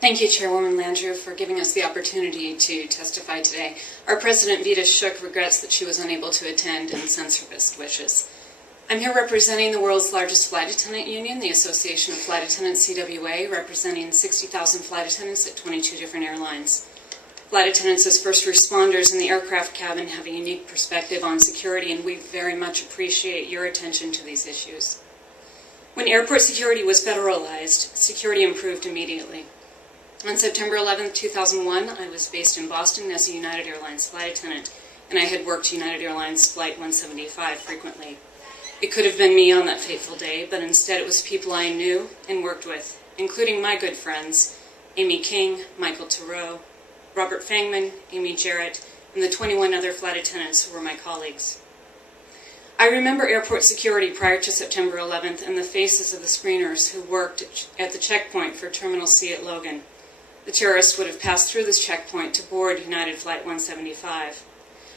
Thank you, Chairwoman Landrieu, for giving us the opportunity to testify today. Our President, Vita Shook, regrets that she was unable to attend and sends her best wishes. I'm here representing the world's largest flight attendant union, the Association of Flight Attendants, AFA-CWA, representing 60,000 flight attendants at 22 different airlines. Flight attendants as first responders in the aircraft cabin have a unique perspective on security, and we very much appreciate your attention to these issues. When airport security was federalized, security improved immediately. On September 11, 2001, I was based in Boston as a United Airlines flight attendant, and I had worked United Airlines Flight 175 frequently. It could have been me on that fateful day, but instead it was people I knew and worked with, including my good friends, Amy King, Michael Theroux, Robert Fangman, Amy Jarrett, and the 21 other flight attendants who were my colleagues. I remember airport security prior to September 11th and the faces of the screeners who worked at the checkpoint for Terminal C at Logan. The terrorists would have passed through this checkpoint to board United Flight 175.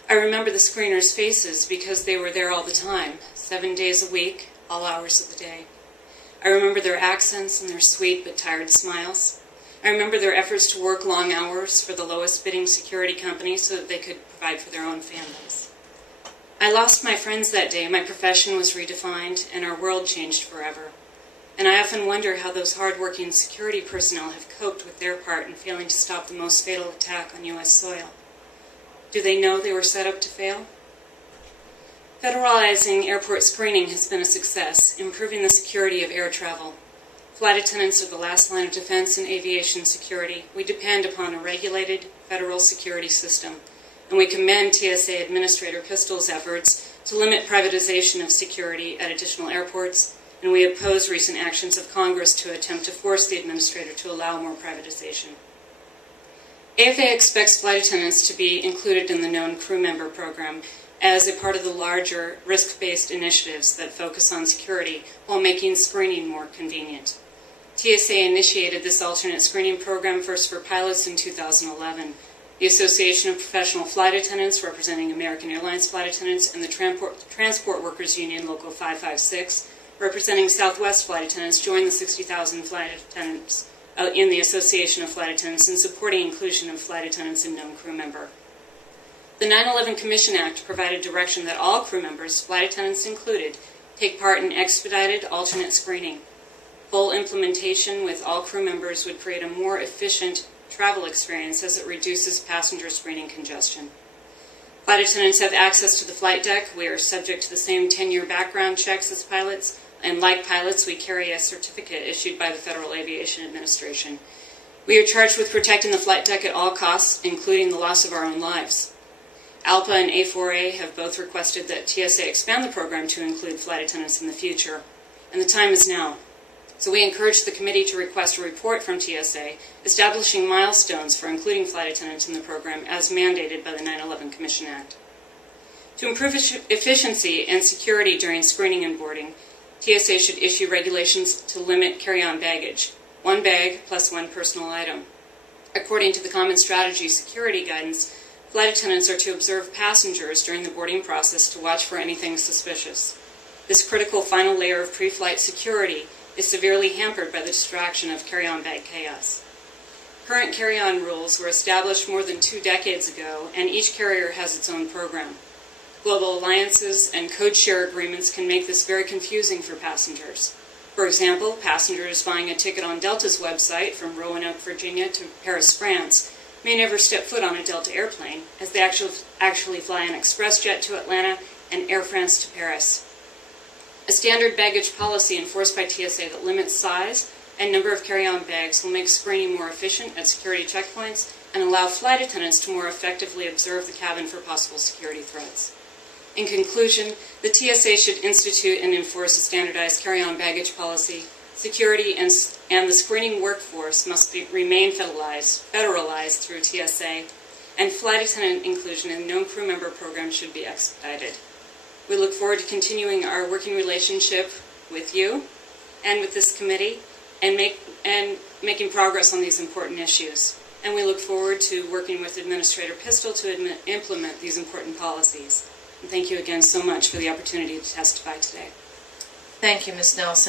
I remember the screeners' faces because they were there all the time, 7 days a week, all hours of the day. I remember their accents and their sweet but tired smiles. I remember their efforts to work long hours for the lowest bidding security company so that they could provide for their own families. I lost my friends that day, my profession was redefined, and our world changed forever. And I often wonder how those hard-working security personnel have coped with their part in failing to stop the most fatal attack on U.S. soil. Do they know they were set up to fail? Federalizing airport screening has been a success, improving the security of air travel. Flight attendants are the last line of defense in aviation security. We depend upon a regulated federal security system, and we commend TSA Administrator Pistol's efforts to limit privatization of security at additional airports, and we oppose recent actions of Congress to attempt to force the administrator to allow more privatization. AFA expects flight attendants to be included in the known crew member program as a part of the larger risk-based initiatives that focus on security while making screening more convenient. TSA initiated this alternate screening program first for pilots in 2011. The Association of Professional Flight Attendants, representing American Airlines flight attendants, and the Transport Workers Union Local 556, representing Southwest flight attendants, joined the 60,000 flight attendants in the Association of Flight Attendants in supporting inclusion of flight attendants in known crew member. The 9/11 Commission Act provided direction that all crew members, flight attendants included, take part in expedited alternate screening. Full implementation with all crew members would create a more efficient travel experience as it reduces passenger screening congestion. Flight attendants have access to the flight deck. We are subject to the same 10-year background checks as pilots, and like pilots, we carry a certificate issued by the Federal Aviation Administration. We are charged with protecting the flight deck at all costs, including the loss of our own lives. ALPA and A4A have both requested that TSA expand the program to include flight attendants in the future, and the time is now. So we encourage the committee to request a report from TSA establishing milestones for including flight attendants in the program as mandated by the 9/11 Commission Act. To improve efficiency and security during screening and boarding, TSA should issue regulations to limit carry-on baggage, 1 bag plus 1 personal item. According to the Common Strategy Security Guidance, flight attendants are to observe passengers during the boarding process to watch for anything suspicious. This critical final layer of pre-flight security is severely hampered by the distraction of carry-on bag chaos. Current carry-on rules were established more than 2 decades ago, and each carrier has its own program. Global alliances and code share agreements can make this very confusing for passengers. For example, passengers buying a ticket on Delta's website from Roanoke, Virginia to Paris, France, may never step foot on a Delta airplane, as they actually fly an express jet to Atlanta and Air France to Paris. A standard baggage policy enforced by TSA that limits size and number of carry-on bags will make screening more efficient at security checkpoints and allow flight attendants to more effectively observe the cabin for possible security threats. In conclusion, the TSA should institute and enforce a standardized carry-on baggage policy. Security and the screening workforce must remain federalized through TSA, and flight attendant inclusion in known crew member programs should be expedited. We look forward to continuing our working relationship with you and with this committee and making progress on these important issues. And we look forward to working with Administrator Pistol to implement these important policies. And thank you again so much for the opportunity to testify today. Thank you, Ms. Nelson.